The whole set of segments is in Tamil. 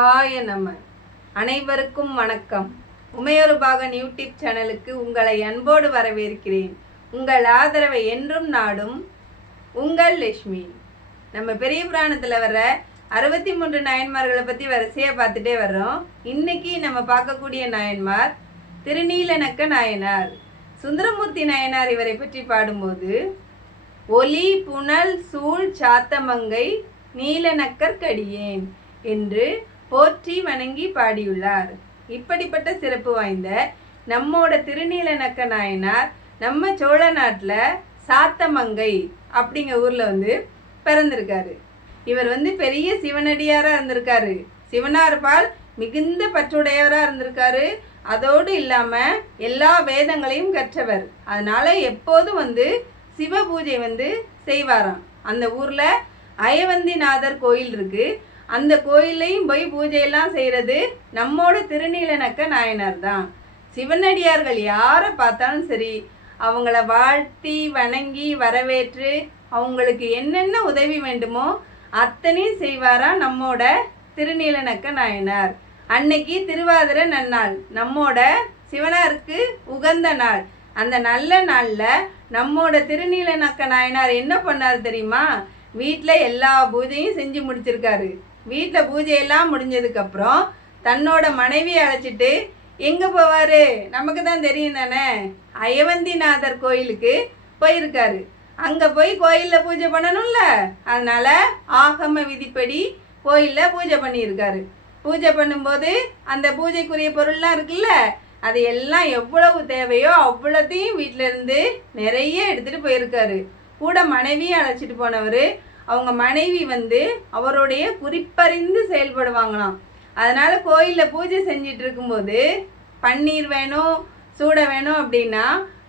சிவாய நம. அனைவருக்கும் வணக்கம். உமையொரு பாகன் யூடியூப் சேனலுக்கு உங்களை அன்போடு வரவேற்கிறேன். உங்கள் ஆதரவை என்றும் நாடும் உங்கள் லட்சுமி. நம்ம பெரிய புராணத்தில் வர 63 நாயன்மார்களை பற்றி வரிசையாக பார்த்துட்டே வர்றோம். இன்னைக்கு நம்ம பார்க்கக்கூடிய நாயன்மார் திருநீலநக்க நாயனார். சுந்தரமூர்த்தி நாயனார் இவரை பற்றி பாடும்போது, ஒலி புனல் சூழ் சாத்தமங்கை நீலநக்கற்கடியேன் என்று போற்றி வணங்கி பாடியுள்ளார். இப்படிப்பட்ட சிறப்பு வாய்ந்த நம்மோட திருநீலநக்க நாயனார் நம்ம சோழ நாட்டில் சாத்தமங்கை அப்படிங்கிற ஊரில் பிறந்திருக்காரு. இவர் பெரிய சிவனடியாராக இருந்திருக்காரு. சிவனார் பால் மிகுந்த பற்றுடையவராக இருந்திருக்காரு. அதோடு இல்லாமல் எல்லா வேதங்களையும் கற்றவர். அதனால எப்போதும் சிவ பூஜை செய்வாராம். அந்த ஊரில் அயவந்திநாதர் கோயில் இருக்கு. அந்த கோயிலையும் போய் பூஜையெல்லாம் செய்கிறது நம்மோட திருநீலநக்க நாயனார் தான். சிவனடியார்கள் யாரை பார்த்தாலும் சரி, அவங்கள வாழ்த்தி வணங்கி வரவேற்று அவங்களுக்கு என்னென்ன உதவி வேண்டுமோ அத்தனையும் செய்வாராம் நம்மோட திருநீலநக்க நாயனார். அன்னைக்கு திருவாதிரை நன்னாள், நம்மோட சிவனாருக்கு உகந்த நாள். அந்த நல்ல நாளில் நம்மோட திருநீலநக்க நாயனார் என்ன பண்ணார் தெரியுமா? வீட்டில் எல்லா பூஜையும் செஞ்சு முடிச்சிருக்காரு. வீட்டில் பூஜையெல்லாம் முடிஞ்சதுக்கப்புறம் தன்னோட மனைவியை அழைச்சிட்டு எங்கே போவார் நமக்கு தான் தெரியும் தானே, அயவந்திநாதர் கோயிலுக்கு போயிருக்காரு. அங்கே போய் கோயிலில் பூஜை பண்ணணும்ல, அதனால் ஆகம விதிப்படி கோயிலில் பூஜை பண்ணியிருக்காரு. பூஜை பண்ணும்போது அந்த பூஜைக்குரிய பொருள்லாம் இருக்குல்ல, அது எல்லாம் எவ்வளவு தேவையோ அவ்வளோத்தையும் வீட்டிலேருந்து நிறைய எடுத்துகிட்டு போயிருக்காரு. கூட மனைவியை அழைச்சிட்டு போனவர். அவங்க மனைவி அவருடைய குறிப்பறிந்து செயல்படுவாங்களாம். அதனால் கோயிலில் பூஜை செஞ்சிட்டு இருக்கும்போது பன்னீர் வேணும், சூட வேணும் அப்படின்னா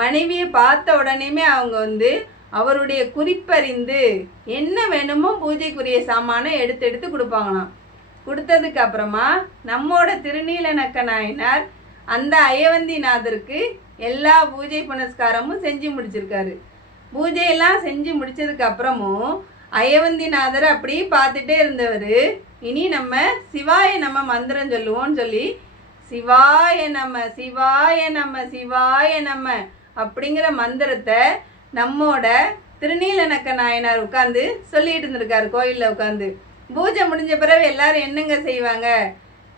மனைவியை பார்த்த உடனேயுமே அவங்க அவருடைய குறிப்பறிந்து என்ன வேணுமோ பூஜைக்குரிய சாமானை எடுத்து கொடுப்பாங்களாம். கொடுத்ததுக்கு அப்புறமா நம்மோட திருநீலநக்க நாயனார் அந்த அயவந்திநாதருக்கு எல்லா பூஜை புனஸ்காரமும் செஞ்சு முடிச்சிருக்காரு. பூஜையெல்லாம் செஞ்சு முடிச்சதுக்கு அப்புறமும் அயவந்திநாதர் அப்படி பார்த்துட்டே இருந்தவர், இனி நம்ம சிவாய நம்ம மந்திரம் சொல்லுவோம்னு சொல்லி சிவாய நம சிவாய நம சிவாய நம அப்படிங்கிற மந்திரத்தை நம்மோட திருநீலநக்க நாயனார் உட்காந்து சொல்லிட்டு இருந்திருக்காரு கோயிலில் உட்காந்து. பூஜை முடிஞ்ச பிறகு எல்லாரும் என்னங்க செய்வாங்க,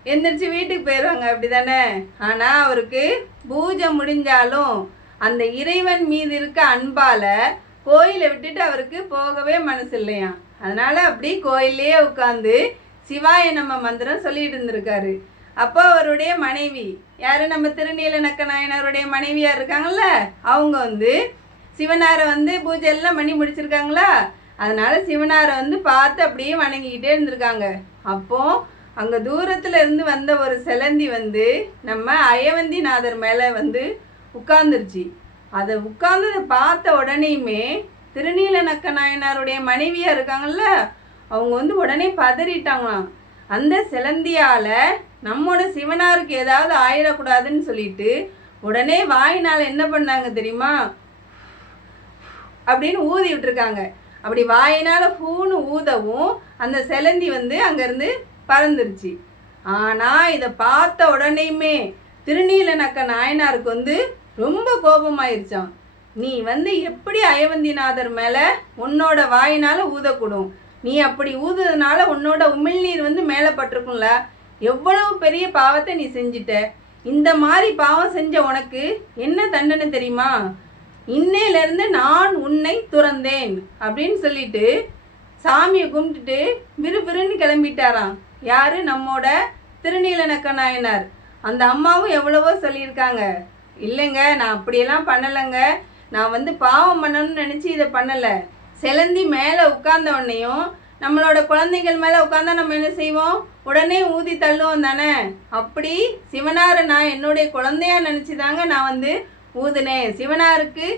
எந்திரிச்சு வீட்டுக்கு போயிடுவாங்க, அப்படி தானே. ஆனால் அவருக்கு பூஜை முடிஞ்சாலும் அந்த இறைவன் மீது இருக்க அன்பால் கோயிலை விட்டுட்டு அவருக்கு போகவே மனசு இல்லையா. அதனால் அப்படி கோயிலே உட்காந்து சிவாய நம்ம மந்திரம் சொல்லிட்டு இருந்திருக்காரு. அப்போ அவருடைய மனைவி யார், நம்ம திருநீலநக்க நாயனாருடைய மனைவியாக இருக்காங்கல்ல, அவங்க சிவனாரை பூஜை எல்லாம் பண்ணி முடிச்சிருக்காங்களா. அதனால் சிவனாரை பார்த்து அப்படியே வணங்கிக்கிட்டே இருந்திருக்காங்க. அப்போது அங்கே தூரத்தில் இருந்து வந்த ஒரு சிலந்தி நம்ம அயவந்திநாதர் மேலே உட்கார்ந்துருச்சு. அதை உட்கார்ந்ததை பார்த்த உடனேயுமே திருநீலநக்க நாயனாருடைய மனைவியாக இருக்காங்கல்ல, அவங்க உடனே பதறிட்டாங்களாம். அந்த சிலந்தியால் நம்மோட சிவனாருக்கு ஏதாவது ஆயிடக்கூடாதுன்னு சொல்லிட்டு உடனே வாயினால் என்ன பண்ணாங்க தெரியுமா, அப்படின்னு ஊதி விட்டுருக்காங்க. அப்படி வாயினால் பூன்னு ஊதவும் அந்த சிலந்தி அங்கேருந்து பறந்துருச்சு. ஆனால் இதை பார்த்த உடனேயுமே திருநீலநக்க நாயனாருக்கு ரொம்ப கோபமாயிருச்சான். நீ எப்படி அயவந்திநாதர் மேலே உன்னோட வாயினால் ஊதக்கூடும், நீ அப்படி ஊதுறதுனால உன்னோட உமிழ்நீர் மேலே பட்டிருக்கும்ல, எவ்வளவு பெரிய பாவத்தை நீ செஞ்சிட்ட. இந்த மாதிரி பாவம் செஞ்ச உனக்கு என்ன தண்டனை தெரியுமா, இன்னையிலேருந்து நான் உன்னை துறந்தேன் அப்படின்னு சொல்லிட்டு சாமியை கும்பிட்டுட்டு விறுவிறுன்னு கிளம்பிட்டாராம். யார், நம்மோட திருநீலநக்க நாயனார். அந்த அம்மாவும் எவ்வளவோ சொல்லியிருக்காங்க, இல்லைங்க நான் அப்படியெல்லாம் பண்ணலைங்க, நான் பாவம் பண்ணணும்னு நினச்சி இதை பண்ணலை. சிலந்தி மேலே உட்கார்ந்த உடனேயும் நம்மளோட குழந்தைகள் மேலே உட்காந்தா நம்ம என்ன செய்வோம், உடனே ஊதி தள்ளுவோம் தானே. அப்படி சிவனாரை நான் என்னுடைய குழந்தையா நினச்சி தாங்க நான் ஊதுனேன். சிவனாருக்கு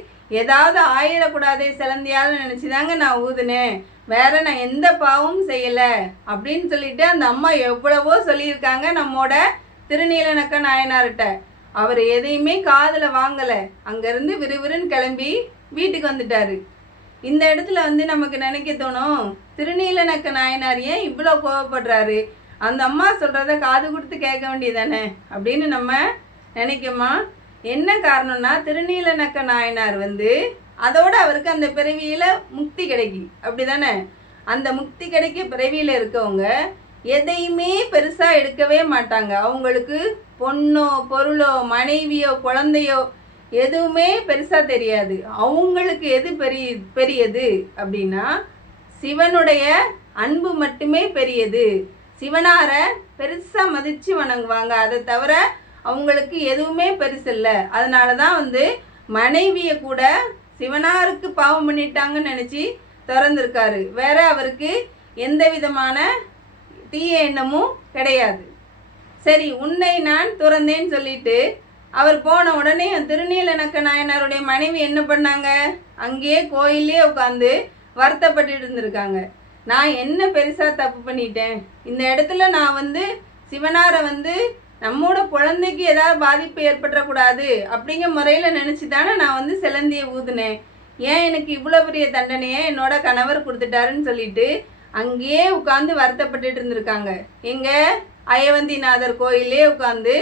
ஏதாவது ஆயிடக்கூடாதே சிலந்தியால் நினச்சி தாங்க நான் ஊதுனேன், வேற நான் எந்த பாவமும் செய்யலை அப்படின்னு சொல்லிட்டு அந்த அம்மா எவ்வளவோ சொல்லியிருக்காங்க நம்மோட திருநீலநக்க நாயனார்கிட்ட. அவர் எதையுமே காதில் வாங்கலை. அங்கேருந்து விறுவிறுன்னு கிளம்பி வீட்டுக்கு வந்துட்டாரு. இந்த இடத்துல நமக்கு நினைக்க தோணும், திருநீலநக்க நாயனார் ஏன் இவ்வளோ கோவப்படுறாரு, அந்த அம்மா சொல்கிறத காது கொடுத்து கேட்க வேண்டியதானே அப்படின்னு நம்ம நினைக்குமா. என்ன காரணம்னா திருநீலநக்க நாயனார் வந்து அதோட அவருக்கு அந்த பிறவியில் முக்தி கிடைக்கி, அப்படி தானே. அந்த முக்தி கிடைக்க பிறவியில் இருக்கவங்க எதையுமே பெருசாக எடுக்கவே மாட்டாங்க. அவங்களுக்கு பொண்ணோ பொருளோ மனைவியோ குழந்தையோ எதுவுமே பெருசாக தெரியாது. அவங்களுக்கு எது பெரியது அப்படின்னா சிவனுடைய அன்பு மட்டுமே பெரியது. சிவனாரை பெருசாக மதித்து வணங்குவாங்க. அதை தவிர அவங்களுக்கு எதுவுமே பெருசு இல்லை. அதனால தான் வந்து மனைவியை கூட சிவனாருக்கு பாவம் பண்ணிட்டாங்கன்னு நினச்சி திறந்துருக்காரு. வேற அவருக்கு எந்த விதமான தீய எண்ணமும் கிடையாது. சரி, உன்னை நான் துறந்தேன்னு சொல்லிட்டு அவர் போன உடனே திருநீலநக்க நாயனாருடைய மனைவி என்ன பண்ணாங்க, அங்கேயே கோயிலே உட்காந்து வருத்தப்பட்டு இருந்திருக்காங்க. நான் என்ன பெருசாக தப்பு பண்ணிட்டேன், இந்த இடத்துல நான் வந்து சிவனாரை வந்து நம்மோட குழந்தைக்கு ஏதாவது பாதிப்பு ஏற்பட்டுறக்கூடாது அப்படிங்கிற முறையில் நினச்சி தானே நான் வந்து சிலந்தியை ஊதுனேன். ஏன் எனக்கு இவ்வளோ பெரிய தண்டனையை என்னோட கணவர் கொடுத்துட்டாருன்னு சொல்லிட்டு அங்கேயே உட்காந்து வருத்தப்பட்டு இருந்திருக்காங்க. எங்கே அயவந்திநாதர் கோயிலே உட்காந்து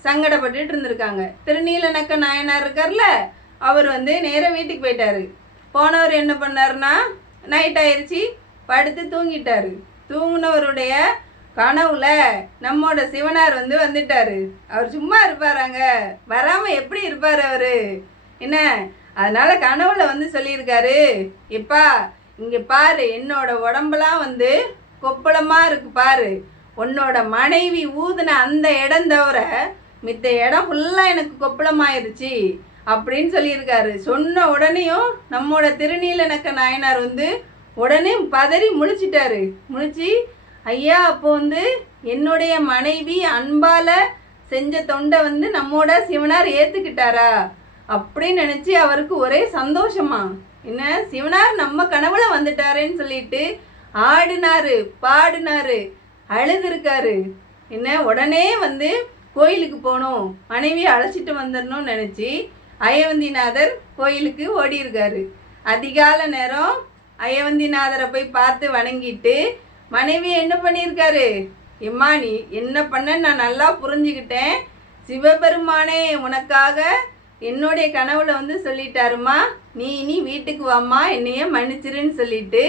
சங்கடப்பட்டு இருந்திருக்காங்க. திருநீலநக்க நாயனார் இருக்கார்ல, அவர் வந்து நேராக வீட்டுக்கு போயிட்டாரு. போனவர் என்ன பண்ணாருன்னா நைட் ஆயிடுச்சு, படுத்து தூங்கிட்டாரு. தூங்கினவருடைய கனவுல நம்மோட சிவனார் வந்து வந்துட்டாரு. அவர் சும்மா இருப்பாராங்க, வராமல் எப்படி இருப்பார் அவரு என்ன. அதனால கனவுல வந்து சொல்லியிருக்காரு, எப்பா இங்கே பாரு, என்னோட உடம்பெல்லாம் வந்து கொப்பளமாக இருக்கு பாரு, உன்னோட மனைவி ஊதுன அந்த இடம் தவிர மித்த இடம் ஃபுல்லாக எனக்கு கொப்பளமாயிருச்சு அப்படின்னு சொல்லியிருக்காரு. சொன்ன உடனேயும் நம்மோட திருநீலநக்க நாயனார் வந்து உடனே பதறி முழிச்சிட்டாரு. முழிச்சு, ஐயா அப்போ வந்து என்னுடைய மனைவி அன்பால் செஞ்ச தொண்டை வந்து நம்மோட சிவனார் ஏற்றுக்கிட்டாரா அப்படின்னு நினச்சி அவருக்கு ஒரே சந்தோஷமா. என்ன, சிவனார் நம்ம கனவுல வந்துட்டாரேன்னு சொல்லிட்டு ஆடினாரு, பாடினாரு, அழுதுருக்காரு. என்ன, உடனே வந்து கோயிலுக்கு போகணும், மனைவியை அழைச்சிட்டு வந்துடணும்னு நினச்சி அயவந்திநாதர் கோயிலுக்கு ஓடி இருக்காரு. அதிகால நேரம் அயவந்திநாதரை போய் பார்த்து வணங்கிட்டு மனைவியை என்ன பண்ணியிருக்காரு, எம்மா நீ என்ன பண்ண நான் நல்லா புரிஞ்சுக்கிட்டேன், சிவபெருமானே உனக்காக என்னுடைய கனவுல வந்து சொல்லிட்டாருமா, நீ இனி வீட்டுக்கு வாம்மா, என்னைய மன்னிச்சிருன்னு சொல்லிட்டு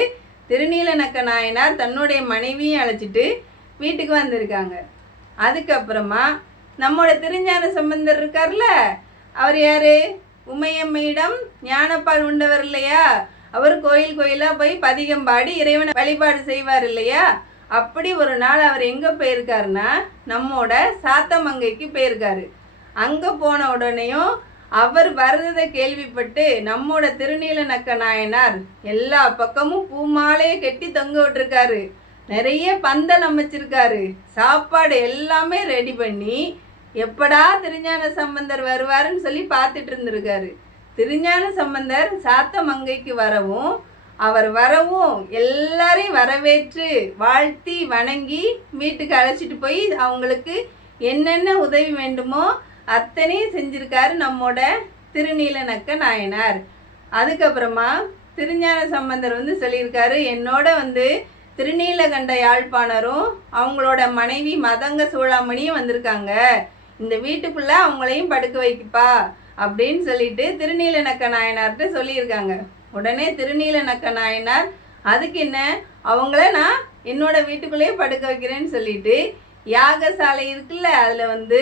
திருநீலநக்க நாயனார் தன்னுடைய மனைவியும் அழைச்சிட்டு வீட்டுக்கு வந்திருக்காங்க. அதுக்கப்புறமா நம்மோட திருஞான சம்பந்தர் இருக்கார்ல, அவர் யாரு, உமையம்மையிடம் ஞானப்பால் உண்டவர் இல்லையா, அவர் கோயில் கோயிலாக போய் பதிகம் பாடி இறைவனை வழிபாடு செய்வார் இல்லையா. அப்படி ஒரு நாள் அவர் எங்கே போயிருக்காருன்னா நம்மோட சாத்தமங்கைக்கு போயிருக்காரு. அங்கே போன உடனேயும் அவர் வர்றதை கேள்விப்பட்டு நம்மோட திருநீலநக்க நாயனார் எல்லா பக்கமும் பூமாலையை கட்டி தொங்க விட்டுருக்காரு. நிறைய பந்தல் அமைச்சிருக்காரு. சாப்பாடு எல்லாமே ரெடி பண்ணி எப்படா திருஞான சம்பந்தர் வருவாருன்னு சொல்லி பார்த்துட்டு இருந்திருக்காரு. திருஞான சம்பந்தர் சாத்தமங்கைக்கு வரவும் அவர் வரவும் எல்லாரையும் வரவேற்று வாழ்த்தி வணங்கி வீட்டுக்கு அழைச்சிட்டு போய் அவங்களுக்கு என்னென்ன உதவி வேண்டுமோ அத்தனையும் செஞ்சிருக்காரு நம்மோட திருநீலநக்க நாயனார். அதுக்கப்புறமா திருஞான சம்பந்தர் வந்து சொல்லியிருக்காரு, என்னோட வந்து திருநீலகண்ட யாழ்ப்பாணரும் அவங்களோட மனைவி மதங்க சூளாமணியும் வந்திருக்காங்க, இந்த வீட்டுக்குள்ளே அவங்களையும் படுக்க வைக்கப்பா அப்படின்னு சொல்லிட்டு திருநீலநக்க நாயனார்கிட்ட சொல்லியிருக்காங்க. உடனே திருநீலநக்க நாயனார் அதுக்கு என்ன, அவங்கள நான் என்னோட வீட்டுக்குள்ளேயே படுக்க வைக்கிறேன்னு சொல்லிட்டு யாகசாலை இருக்குல்ல, அதில் வந்து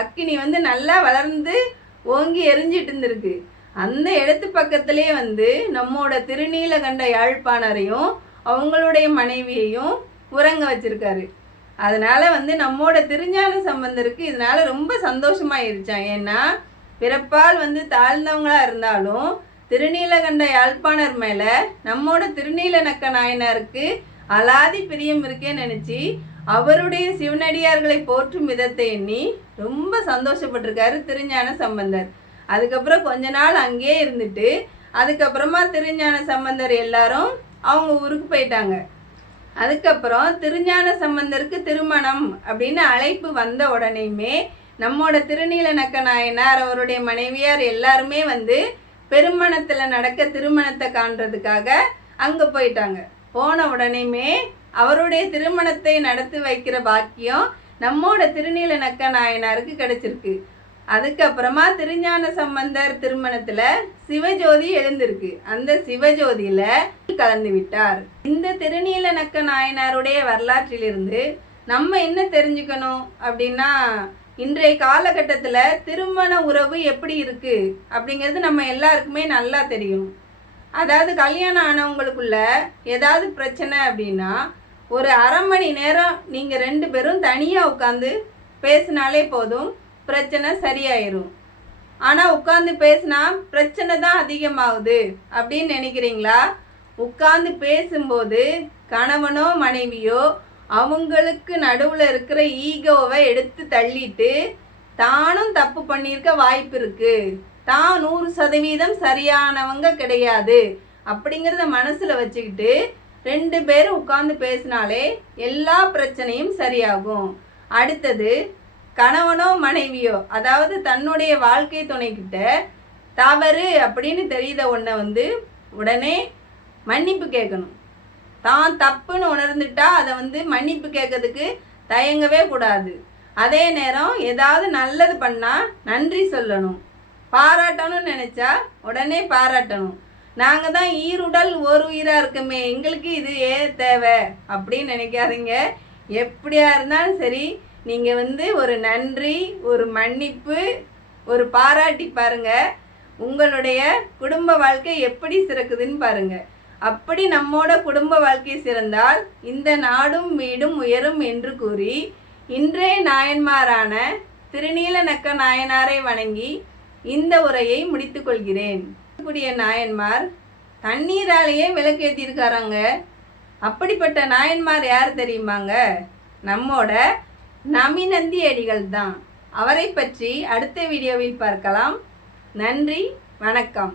அக்கினி வந்து நல்லா வளர்ந்து ஓங்கி எரிஞ்சிட்டு இருந்திருக்கு. அந்த இடத்து பக்கத்திலே வந்து நம்மோட திருநீலகண்ட யாழ்ப்பாணரையும் அவங்களுடைய மனைவியையும் உறங்க வச்சிருக்காரு. அதனால வந்து நம்மோட திருஞான சம்பந்தருக்கு இதனால ரொம்ப சந்தோஷமாயிருச்சான். ஏன்னா பிறப்பால் வந்து தாழ்ந்தவங்களா இருந்தாலும் திருநீலகண்ட யாழ்ப்பாணர் மேலே நம்மோட திருநீலநக்க நாயனாருக்கு அலாதி பிரியம் இருக்கேன்னு நினச்சி அவருடைய சிவனடியார்களை போற்றும் விதத்தை எண்ணி ரொம்ப சந்தோஷப்பட்டிருக்காரு திருஞான சம்பந்தர். அதுக்கப்புறம் கொஞ்ச நாள் அங்கேயே இருந்துட்டு அதுக்கப்புறமா திருஞான சம்பந்தர் எல்லாரும் அவங்க ஊருக்கு போயிட்டாங்க. அதுக்கப்புறம் திருஞான சம்பந்தருக்கு திருமணம் அப்படின்னு அழைப்பு வந்த உடனேயுமே நம்மோட திருநீலநக்க நாயனார் அவருடைய மனைவியார் எல்லாருமே வந்து பெருமணத்தில் நடக்க திருமணத்தை காண்றதுக்காக அங்கே போயிட்டாங்க. போன உடனேயுமே அவருடைய திருமணத்தை நடத்தி வைக்கிற பாக்கியம் நம்மோட திருநீல நக்க நாயனாருக்கு கிடைச்சிருக்கு. அதுக்கப்புறமா திருஞான சம்பந்தர் திருமணத்துல சிவஜோதி எழுந்திருக்கு. அந்த சிவஜோதியில கலந்து விட்டார். இந்த திருநீல நக்க நாயனாருடைய வரலாற்றிலிருந்து நம்ம என்ன தெரிஞ்சுக்கணும் அப்படின்னா, இன்றைய காலகட்டத்துல திருமண உறவு எப்படி இருக்கு அப்படிங்கிறது நம்ம எல்லாருக்குமே நல்லா தெரியும். அதாவது கல்யாணம் ஆனவங்களுக்குள்ள ஏதாவது பிரச்சனை அப்படின்னா ஒரு அரை மணி நேரம் நீங்க 2 பேரும் தனியா உட்காந்து பேசினாலே போதும், பிரச்சனை சரியாயிரும். ஆனா உட்காந்து பேசினா பிரச்சனை தான் அதிகமாகுது அப்படின்னு நினைக்கிறீங்களா? உட்காந்து பேசும்போது கணவனோ மனைவியோ அவங்களுக்கு நடுவில் இருக்கிற ஈகோவை எடுத்து தள்ளிட்டு தானும் தப்பு பண்ணியிருக்க வாய்ப்பு இருக்கு, தான் 100% சரியானவங்க கிடையாது அப்படிங்கிறத மனசில் வச்சுக்கிட்டு 2 பேரும் உட்காந்து பேசினாலே எல்லா பிரச்சனையும் சரியாகும். அடுத்தது கணவனோ மனைவியோ அதாவது தன்னுடைய வாழ்க்கை துணைக்கிட்ட தவறு அப்படின்னு தெரியுத ஒன்றை உடனே மன்னிப்பு கேட்கணும். தான் தப்புன்னு உணர்ந்துட்டா அதை மன்னிப்பு கேட்கறதுக்கு தயங்கவே கூடாது. அதே நேரம் ஏதாவது நல்லது பண்ணால் நன்றி சொல்லணும். பாராட்டணும்னு நினச்சா உடனே பாராட்டணும். நாங்கள் தான் ஈருடல் ஒரு உயிராக இருக்குமே, எங்களுக்கு இது ஏன் தேவை அப்படின்னு நினைக்காதீங்க. எப்படியா இருந்தாலும் சரி, நீங்கள் ஒரு நன்றி, ஒரு மன்னிப்பு, ஒரு பாராட்டி பாருங்கள். உங்களுடைய குடும்ப வாழ்க்கை எப்படி சிறக்குதுன்னு பாருங்கள். அப்படி நம்மோட குடும்ப வாழ்க்கை சிறந்தால் இந்த நாடும் வீடும் உயரும் என்று கூறி இன்றைய நாயன்மாரான திருநீல நக்க நாயனாரை வணங்கி இந்த உரையை முடித்து கொள்கிறேன். கூடிய நாயன்மார் தண்ணீராலேயே விளக்கேற்றிருக்காராங்க. அப்படிப்பட்ட நாயன்மார் யார் தெரியுமாங்க? நம்மோட நமிநந்தி அடிகள் தான். அவரை பற்றி அடுத்த வீடியோவில் பார்க்கலாம். நன்றி, வணக்கம்.